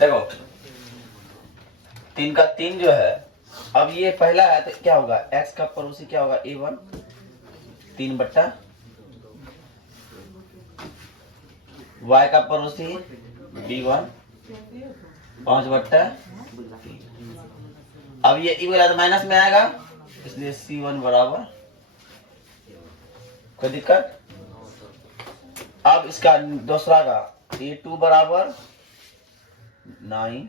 देखो 3 का 3 जो है, अब ये पहला है तो क्या होगा, x का पड़ोसी क्या होगा a1 3 बट्टा, y का पड़ोसी b1 5 बट्टा। अब ये ई वाला तो माइनस में आएगा, इसलिए c1 बराबर, कोई दिक्कत। अब इसका दूसरा का a2 बराबर 9,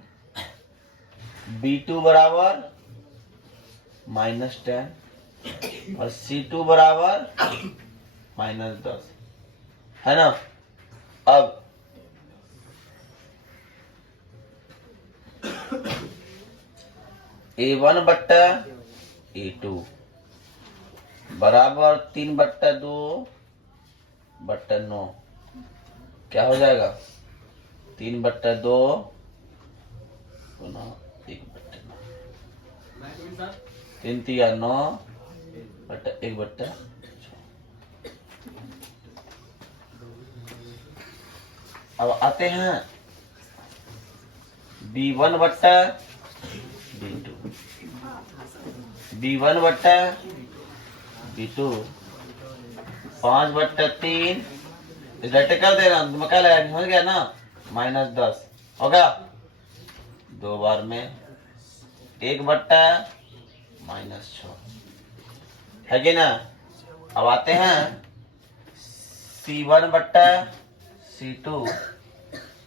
b2 बराबर -10 और c2 बराबर -10, है ना। अब a1 बट्टा a2 बराबर 3 बट्टा 2 बट्टा 9, क्या हो जाएगा 3 बट्टा 2 गुना 1 बट्टा 9, 3 तिया 9 बट्टा 1 बट्टा 6। अब आते हैं b1 बट्टा b2, b1 बट्टा b2 5 बट्टा 3, इधर कर देना, तुम क्या लगा समझ गया ना, -10 होगा 2 बार में 1 बट्टा -6, है कि ना। अब आते हैं c1 बट्टा c2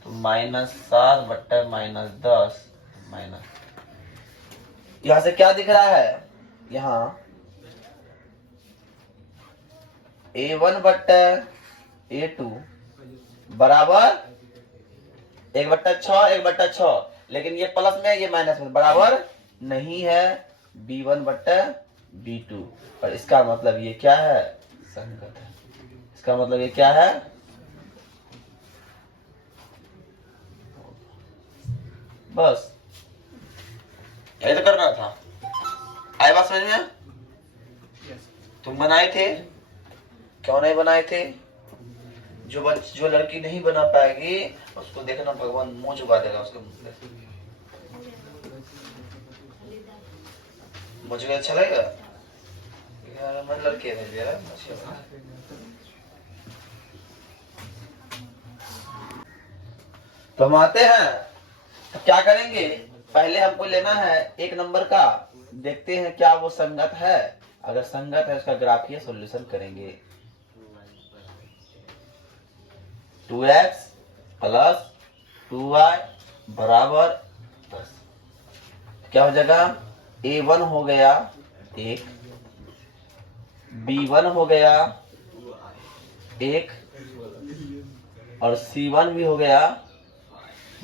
तो -7 बट्टा -10 माइनस, यहां से क्या दिख रहा है, यहाँ a1 बट्टा a2 बराबर 1 बट्टा 6 1 बट्टा 6, लेकिन ये प्लस में ये माइनस में बराबर नहीं है b1 बट्टा b2, और इसका मतलब ये क्या है, संगत है। इसका मतलब ये क्या है, बस यही तो करना था। आई बात समझ में, तुम बनाए थे, क्यों नहीं बनाए थे। जो लड़की नहीं बना पाएगी उसको देखना भगवान मुंह चुका देगा उसके मुंह पे। मुझे अच्छा लगेगा यार, मैं लड़के है यार। तो हम आते हैं, तो क्या करेंगे, पहले हमको लेना है 1 नंबर का, देखते हैं क्या वो संगत है, अगर संगत है उसका ग्राफीय सॉल्यूशन करेंगे। 2x प्लस 2y बराबर 10, क्या हो जाएगा, a1 हो गया 1, b1 हो गया 1 और c1 भी हो गया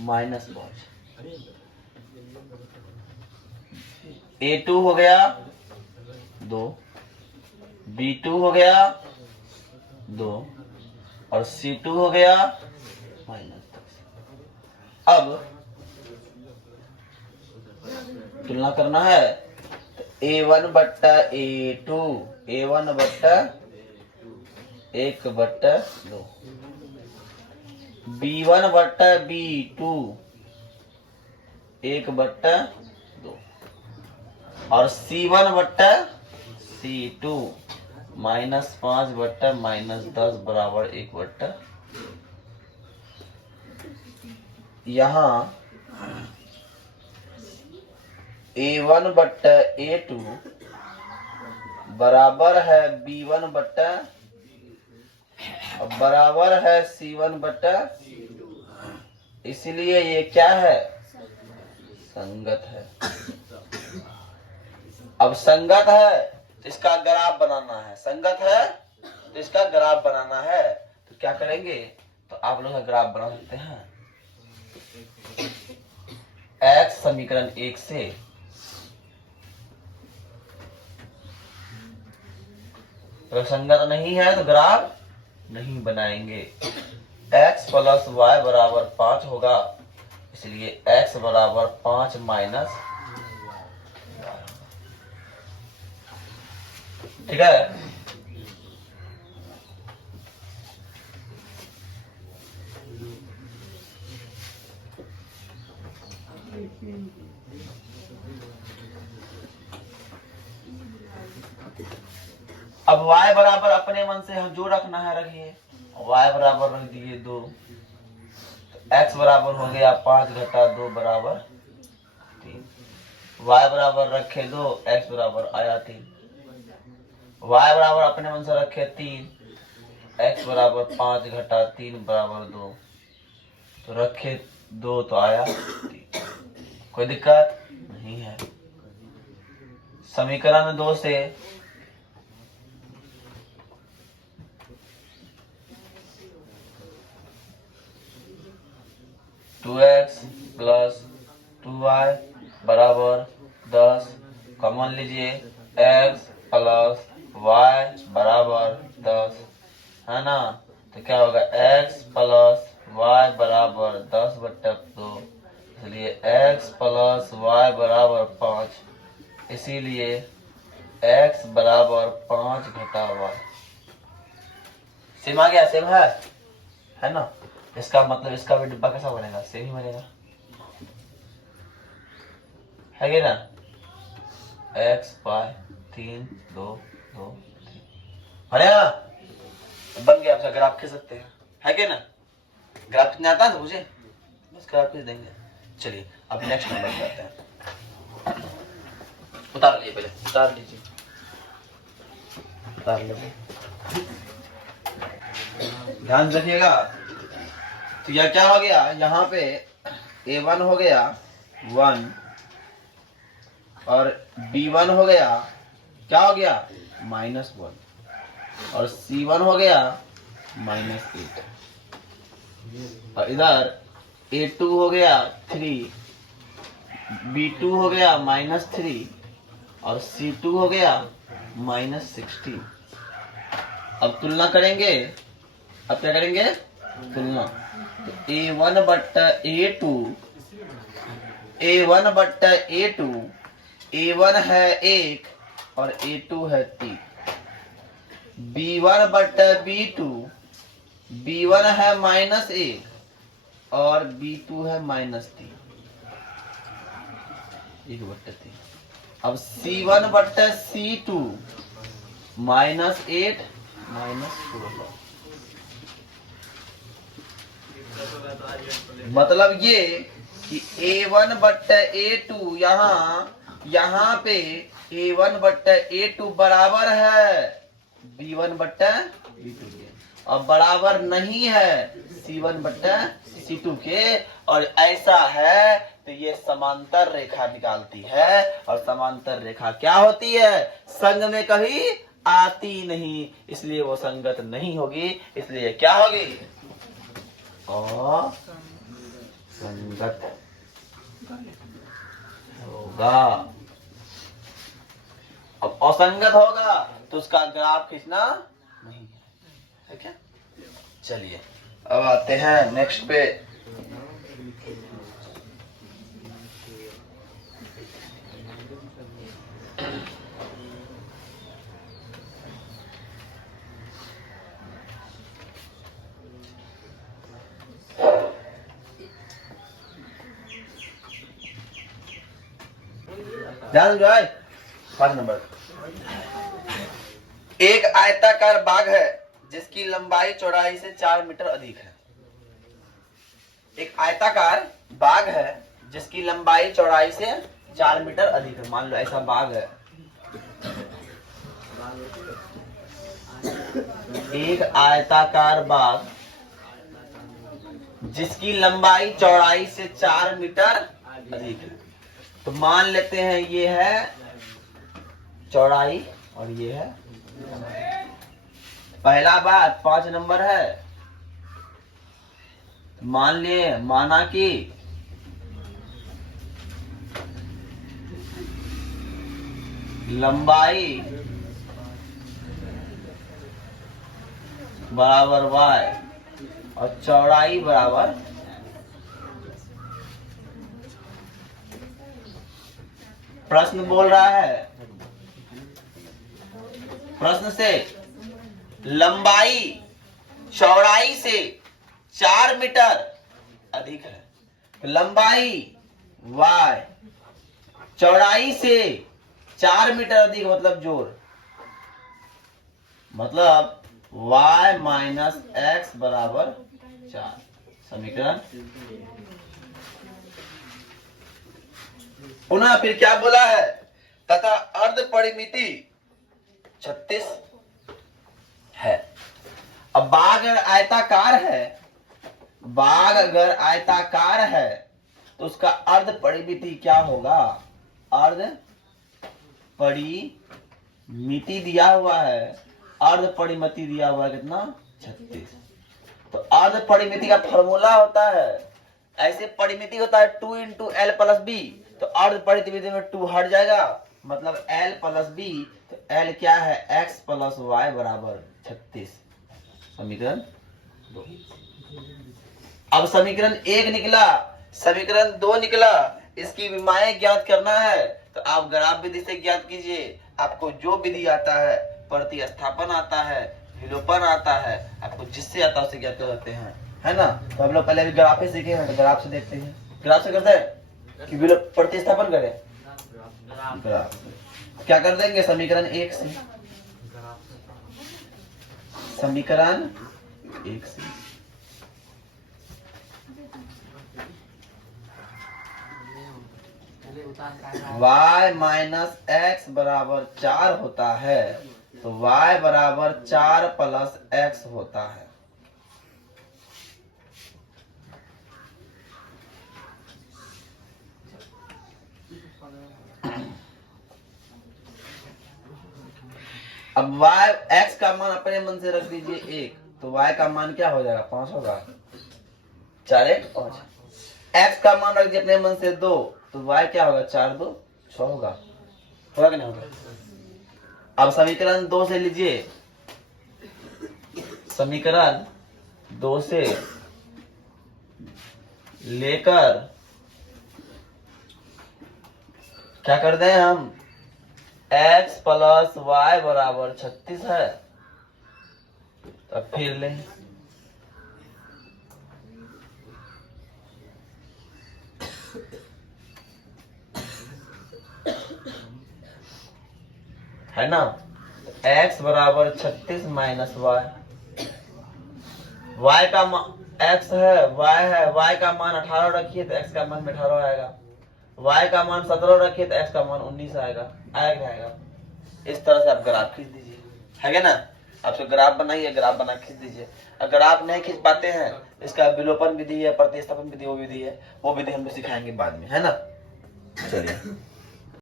-5, a2 हो गया 2, b2 हो गया 2 और c2 हो गया -10। अब तुलना करना है, तो a1 बट्टा a2, a1 बट्टा 1 बट्टा 2, b1 बट्टा b2 1 बट्टा 2 और c1 बट्टा c2 -5 बट्टा -10 बराबर 1 बट्टा। यहाँ a1 बट्टा a2 बराबर है b1 बट्टा और बराबर है c1 बट्टा, इसलिए ये क्या है, संगत है। अब संगत है तो इसका ग्राफ बनाना है, संगत है तो इसका ग्राफ बनाना है, तो क्या करेंगे, तो आप लोग का ग्राफ बना सकते हैं x समीकरण 1 से, अगर संगत नहीं है तो ग्राफ नहीं बनाएंगे। x प्लस वाई बराबर 5 होगा, इसलिए x बराबर 5 माइनस, ठीक है। अब y बराबर अपने मन से हम जो रखना है रखिए। y बराबर रख दिए 2, x बराबर हो गया 5 घटा 2 बराबर 3। y बराबर रखे 2, x बराबर आया 3। y बराबर अपने मन से रखे 3, x बराबर 5 घटा 3 बराबर 2, तो रखे 2 तो आया 3। कोई दिक्कत नहीं है। समीकरण 2 से 2x प्लस 2y बराबर 10 कॉमन लीजिए, x प्लस y बराबर 10 है ना। तो क्या होगा, x प्लस y बराबर 10/2, इसलिए x प्लस y बराबर 5, इसीलिए x बराबर 5 घटा y। सेम आ गया, सेम है ना। इसका मतलब इसका भी डिब्बा कैसा बनेगा, सेम ही बनेगा, है कि ना। x y 3 2 2 3 बनेगा, बन गया। आपका ग्राफ खींच सकते हैं, है कि ना। ग्राफ खींचना आता है तो मुझे बस ग्राफ खींच देंगे। चलिए अब नेक्स्ट नंबर करते हैं। उतार लीजिए, पहले उतार लीजिए, उतार लीजिए, ध्यान रखिएगा। तो यह क्या हो गया, यहाँ पे a1 हो गया 1 और b1 हो गया, क्या हो गया -1 और c1 हो गया -8 और इधर a2 हो गया 3, b2 हो गया -3 और c2 हो गया -16। अब तुलना करेंगे, अब क्या करेंगे, तुलना। तो a1 बट्टा a2, a1 बट्टा a2, a1 है 1 और a2 है 3। b1 बट्टा b2, b1 है -1 और b2 है -3, 1/3। अब c1 बट्टा c2, -8 -16। मतलब ये कि a1 बट्टा a2 यहाँ पे a1 बट्टा a2 बराबर है b1 बट्टा b2 के, और बराबर नहीं है c1 बट्टा c2 के। और ऐसा है तो ये समांतर रेखा निकालती है, और समांतर रेखा क्या होती है, संग में कभी आती नहीं, इसलिए वो संगत नहीं होगी, इसलिए क्या होगी, असंगत होगा। अब असंगत होगा तो उसका ग्राफ खींचना नहीं है, क्या। चलिए अब आते हैं नेक्स्ट पे। ध्यान जो है 5 नंबर। एक आयताकार बाग है जिसकी लंबाई चौड़ाई से 4 मीटर अधिक है। एक आयताकार बाग है जिसकी लंबाई चौड़ाई से 4 मीटर अधिक है। मान लो ऐसा बाग है, एक आयताकार बाग जिसकी लंबाई चौड़ाई से 4 मीटर अधिक है। तो मान लेते हैं ये है चौड़ाई और ये है, पहला बात 5 नंबर है। मान लिए, माना कि लंबाई बराबर y और चौड़ाई बराबर, प्रश्न बोल रहा है, प्रश्न से लंबाई चौड़ाई से 4 मीटर अधिक है। लंबाई y चौड़ाई से 4 मीटर अधिक मतलब जोड़, मतलब y माइनस एक्स बराबर 4। समीकरण पुनः फिर क्या बोला है, तथा अर्ध परिमिति 36 है। अब बाग अगर आयताकार है, बाग अगर आयताकार है तो उसका अर्ध परिमिति क्या होगा, अर्ध परिमिति दिया हुआ है, अर्ध परिमिति दिया हुआ है कितना 36। तो अर्ध परिमिति का फॉर्मूला होता है, ऐसे परिमिति होता है 2 इंटू एल प्लस बी, तो अर्ध परिमिति में 2 हट जाएगा, मतलब एल प्लस बी, तो एल क्या है एक्स प्लस वाई बराबर 36। समीकरण 2। अब समीकरण 1 निकला, समीकरण 2 निकला, इसकी विमाएं ज्ञात करना है तो आप ग्राफ विधि से ज्ञात कीजिए। आपको जो विधि आता है, प्रतिस्थापन आता है, विलोपन आता है, आपको जिससे आता है उसे ज्ञात कर सकते हैं, है ना। तो हम लोग पहले भी ग्राफ ही सीखे हैं, तो ग्राफ से देखते हैं। ग्राफ से करते हैं कि प्रतिस्थापन करें, ग्राफ क्या कर देंगे, समीकरण 1 से, समीकरण 1 से y माइनस एक्स बराबर 4 होता है, तो y बराबर 4 प्लस एक्स होता है। अब y x का मान अपने मन से रख दीजिए 1, तो y का मान क्या हो जाएगा 5 होगा, 4 1 5। x का मान रख दीजिए अपने मन से 2, तो y क्या होगा 4 2 6 होगा, होगा कि नहीं होगा। अब समीकरण 2 से लीजिए, समीकरण 2 से लेकर क्या कर दें हम, x प्लस वाई बराबर 36 है, तब फिर लें, है ना। x बराबर 36 माइनस वाई, y का x है, y है, y का मान 18 रखिए तो x का मान 18 आएगा, y का मान 17 रखिए तो x का मान 19 आएगा, आएगा आएगा। इस तरह से आप ग्राफ खींच दीजिए, है क्या ना। आपसे ग्राफ बनाइए, ग्राफ बना खींच दीजिए। अगर आप नहीं खींच पाते हैं, इसका विलोपन विधि है, प्रतिस्थापन विधि वो विधि है, वो विधि हम लोग सिखाएंगे बाद में, है ना। चलिए।